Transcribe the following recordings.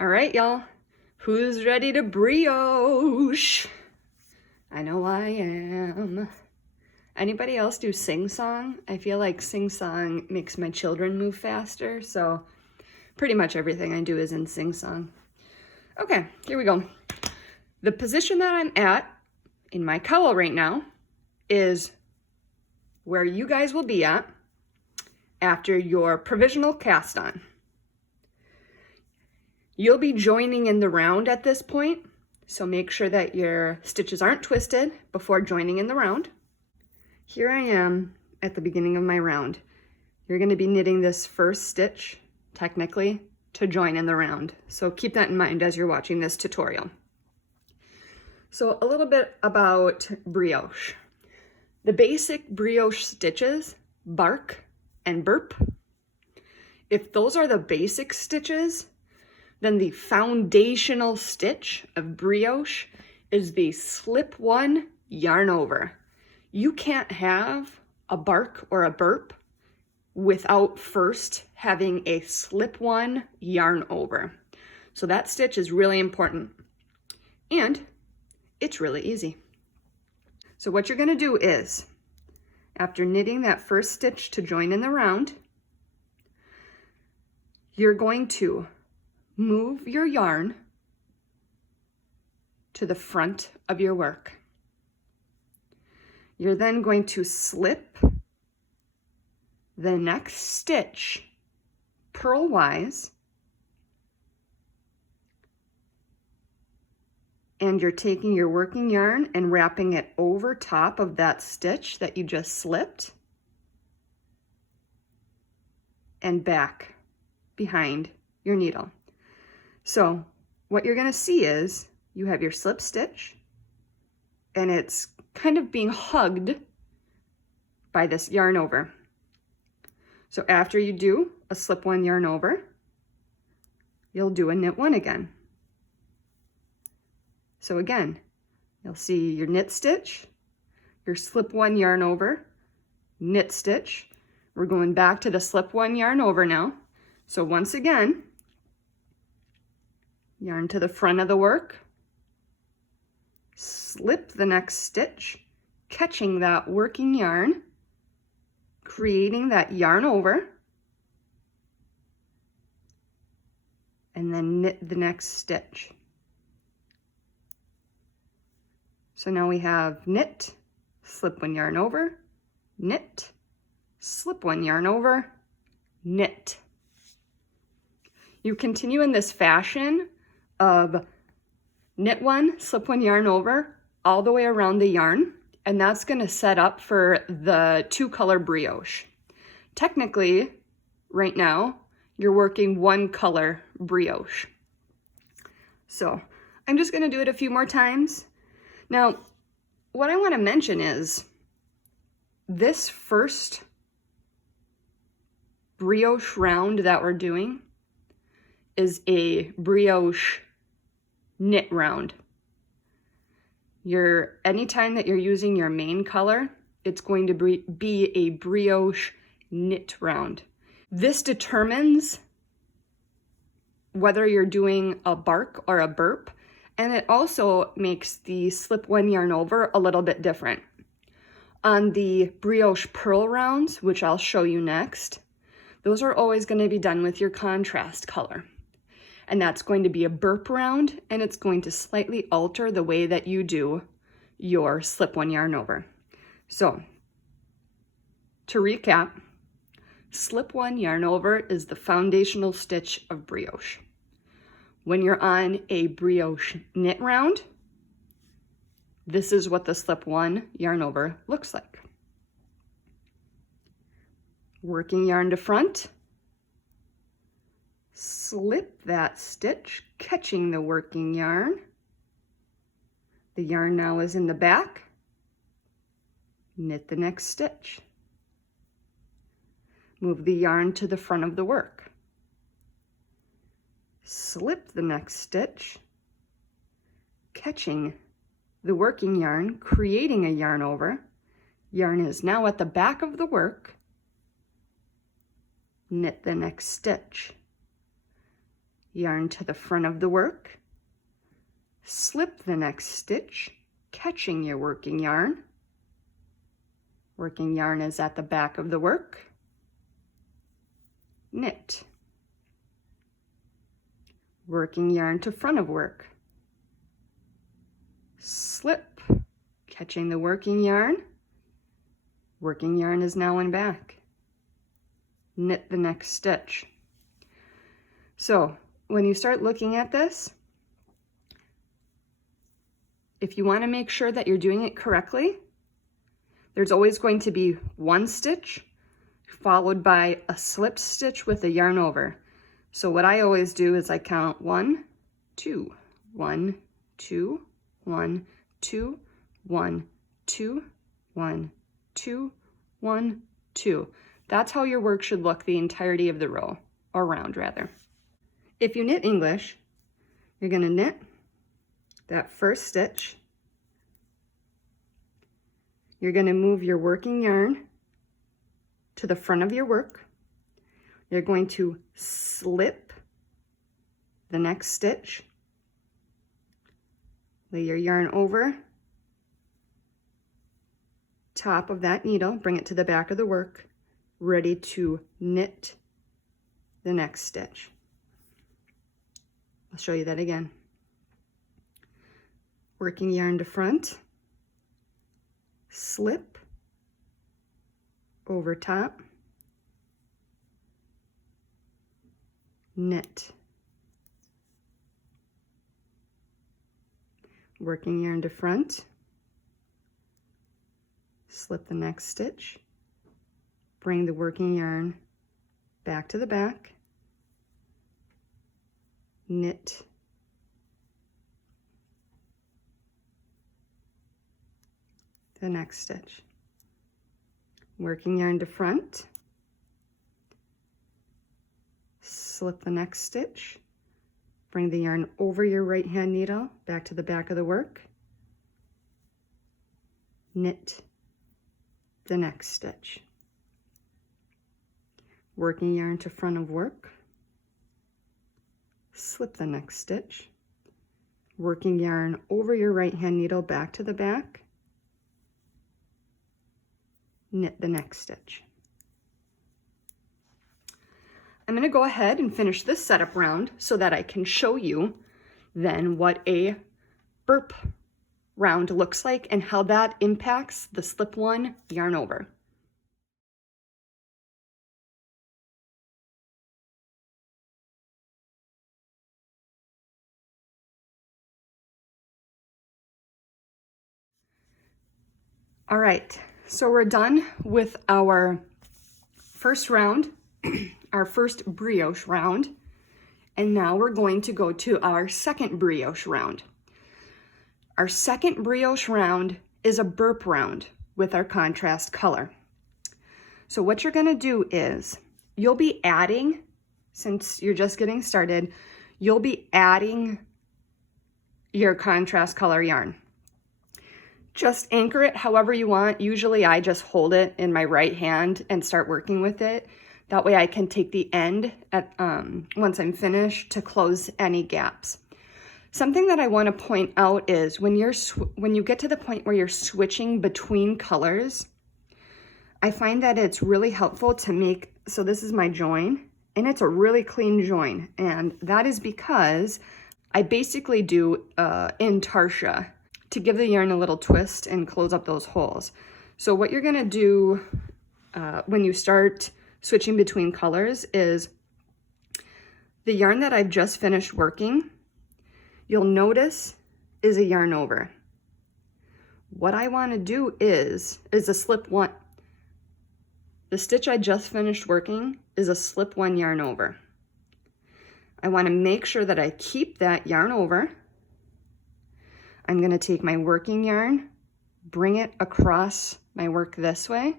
All right, y'all. Who's ready to brioche? I know I am. Anybody else do sing-song? I feel like sing-song makes my children move faster, so pretty much everything I do is in sing-song. Okay, here we go. The position that I'm at in my cowl right now is where you guys will be at after your provisional cast on. You'll be joining in the round at this point, so make sure that your stitches aren't twisted before joining in the round. Here I am at the beginning of my round. You're going to be knitting this first stitch, technically, to join in the round. So keep that in mind as you're watching this tutorial. So a little bit about brioche. The basic brioche stitches, bark and burp. If those are the basic stitches, then the foundational stitch of brioche is the slip one, yarn over. You can't have a bark or a burp without first having a slip one, yarn over. So that stitch is really important and it's really easy. So what you're gonna do is, after knitting that first stitch to join in the round, you're going to move your yarn to the front of your work. You're then going to slip the next stitch purlwise, and you're taking your working yarn and wrapping it over top of that stitch that you just slipped and back behind your needle. So what you're going to see is you have your slip stitch and it's kind of being hugged by this yarn over. So after you do a slip one, yarn over, you'll do a knit one again. So again, you'll see your knit stitch, your slip one, yarn over, knit stitch. We're going back to the slip one, yarn over now. So once again, yarn to the front of the work, slip the next stitch, catching that working yarn, creating that yarn over, and then knit the next stitch. So now we have knit, slip one, yarn over, knit, slip one, yarn over, knit. You continue in this fashion of knit one, slip one, yarn over, all the way around the yarn, and that's going to set up for the two-color brioche. Technically, right now, you're working one color brioche. So I'm just going to do it a few more times. Now, what I want to mention is this first brioche round that we're doing is a brioche knit round. Anytime that you're using your main color, it's going to be a brioche knit round. This determines whether you're doing a bark or a burp, and it also makes the slip one, yarn over a little bit different. On the brioche purl rounds, which I'll show you next, those are always going to be done with your contrast color. And that's going to be a burp round, and it's going to slightly alter the way that you do your slip one, yarn over. So to recap, slip one, yarn over is the foundational stitch of brioche. When you're on a brioche knit round, this is what the slip one, yarn over looks like. Working yarn to front, slip that stitch, catching the working yarn. The yarn now is in the back. Knit the next stitch. Move the yarn to the front of the work. Slip the next stitch, catching the working yarn, creating a yarn over. Yarn is now at the back of the work. Knit the next stitch. yarn to the front of the work, slip the next stitch, catching your working yarn. Working yarn is at the back of the work. Knit. Working yarn to front of work. Slip, catching the working yarn. Working yarn is now in back. Knit the next stitch. So when you start looking at this, if you want to make sure that you're doing it correctly, there's always going to be one stitch followed by a slip stitch with a yarn over. So what I always do is I count 1, 2, 1, 2, 1, 2, 1, 2, 1, 2, 1, 2. That's how your work should look the entirety of the row, or round rather. If you knit English, you're going to knit that first stitch. You're going to move your working yarn to the front of your work. You're going to slip the next stitch. Lay your yarn over top of that needle, bring it to the back of the work, ready to knit the next stitch. I'll show you that again. Working yarn to front, slip over top, knit. Working yarn to front, slip the next stitch, bring the working yarn back to the back, knit. The next stitch. Working yarn to front, slip the next stitch, bring the yarn over your right hand needle back to the back of the work, knit the next stitch. Working yarn to front of work, slip the next stitch, working yarn over your right hand needle back to the back, knit the next stitch. I'm going to go ahead and finish this setup round so that I can show you then what a burp round looks like and how that impacts the slip one yarn over. All right, so we're done with our first round, our first brioche round, and now we're going to go to our second brioche round. Our second brioche round is a burp round with our contrast color. So what you're gonna do is, you'll be adding, since you're just getting started, you'll be adding your contrast color yarn. Just anchor it however you want. Usually I just hold it in my right hand and start working with it. That way I can take the end at once I'm finished to close any gaps. Something that I want to point out is when you get to the point where you're switching between colors, I find that it's really helpful to make, so this is my join, and it's a really clean join, and that is because I basically do intarsia to give the yarn a little twist and close up those holes. So what you're gonna do when you start switching between colors is the yarn that I've just finished working, you'll notice is a yarn over. What I wanna do is a slip one. The stitch I just finished working is a slip one yarn over. I wanna make sure that I keep that yarn over. I'm going to take my working yarn, bring it across my work this way.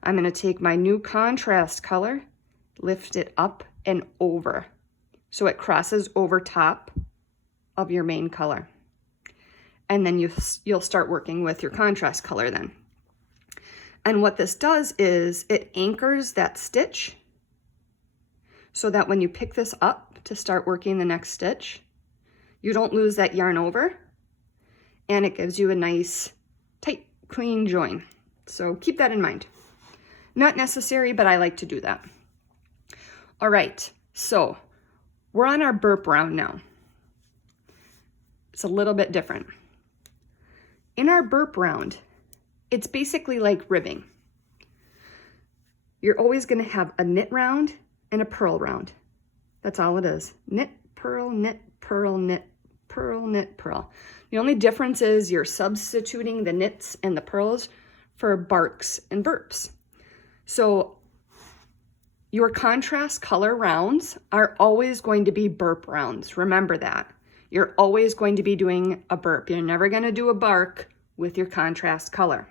I'm going to take my new contrast color, lift it up and over so it crosses over top of your main color. And then you'll start working with your contrast color then. And what this does is it anchors that stitch so that when you pick this up to start working the next stitch, you don't lose that yarn over, and it gives you a nice, tight, clean join. So keep that in mind. Not necessary, but I like to do that. All right, so we're on our burp round now. It's a little bit different. In our burp round, it's basically like ribbing. You're always going to have a knit round and a purl round. That's all it is. Knit, purl, knit, purl, knit, purl, knit, purl. The only difference is you're substituting the knits and the purls for barks and burps. So your contrast color rounds are always going to be burp rounds. Remember that. You're always going to be doing a burp. You're never going to do a bark with your contrast color.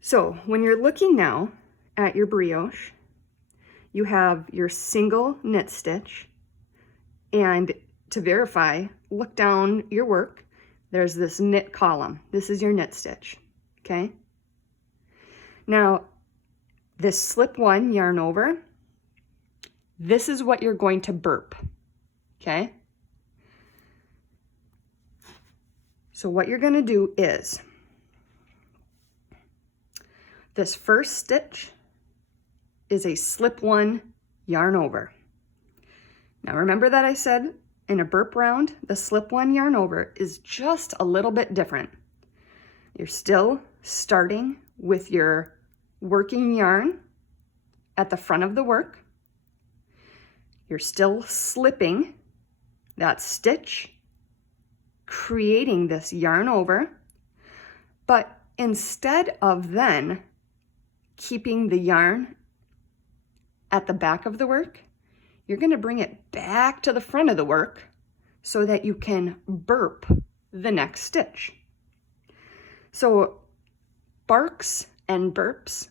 So when you're looking now at your brioche, you have your single knit stitch, and to verify, look down your work. There's this knit column. This is your knit stitch, okay? Now, this slip one yarn over, this is what you're going to burp, okay? So what you're gonna do is, this first stitch is a slip one yarn over. Now remember that I said in a burp round, the slip one yarn over is just a little bit different. You're still starting with your working yarn at the front of the work. You're still slipping that stitch, creating this yarn over, but instead of then keeping the yarn at the back of the work, you're going to bring it back to the front of the work so that you can burp the next stitch. So barks and burps,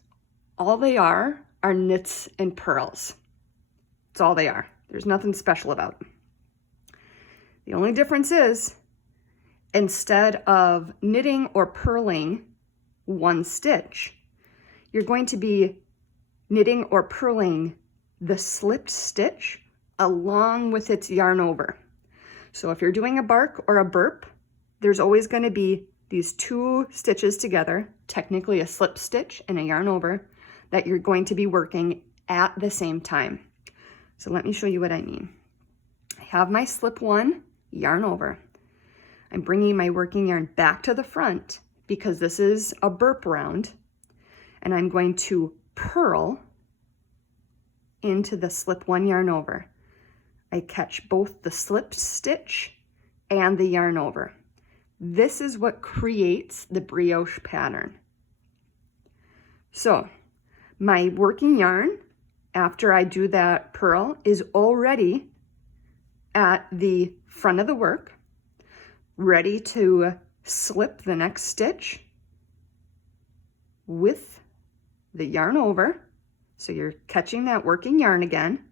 all they are knits and purls. That's all they are. There's nothing special about them. The only difference is, instead of knitting or purling one stitch, you're going to be knitting or purling the slipped stitch along with its yarn over. So if you're doing a bark or a burp, there's always going to be these two stitches together, technically a slip stitch and a yarn over, that you're going to be working at the same time. So let me show you what I mean. I have my slip one yarn over. I'm bringing my working yarn back to the front because this is a burp round, and I'm going to purl into the slip one yarn over. I catch both the slip stitch and the yarn over. This is what creates the brioche pattern. So my working yarn, after I do that purl, is already at the front of the work, ready to slip the next stitch with the yarn over. So you're catching that working yarn again,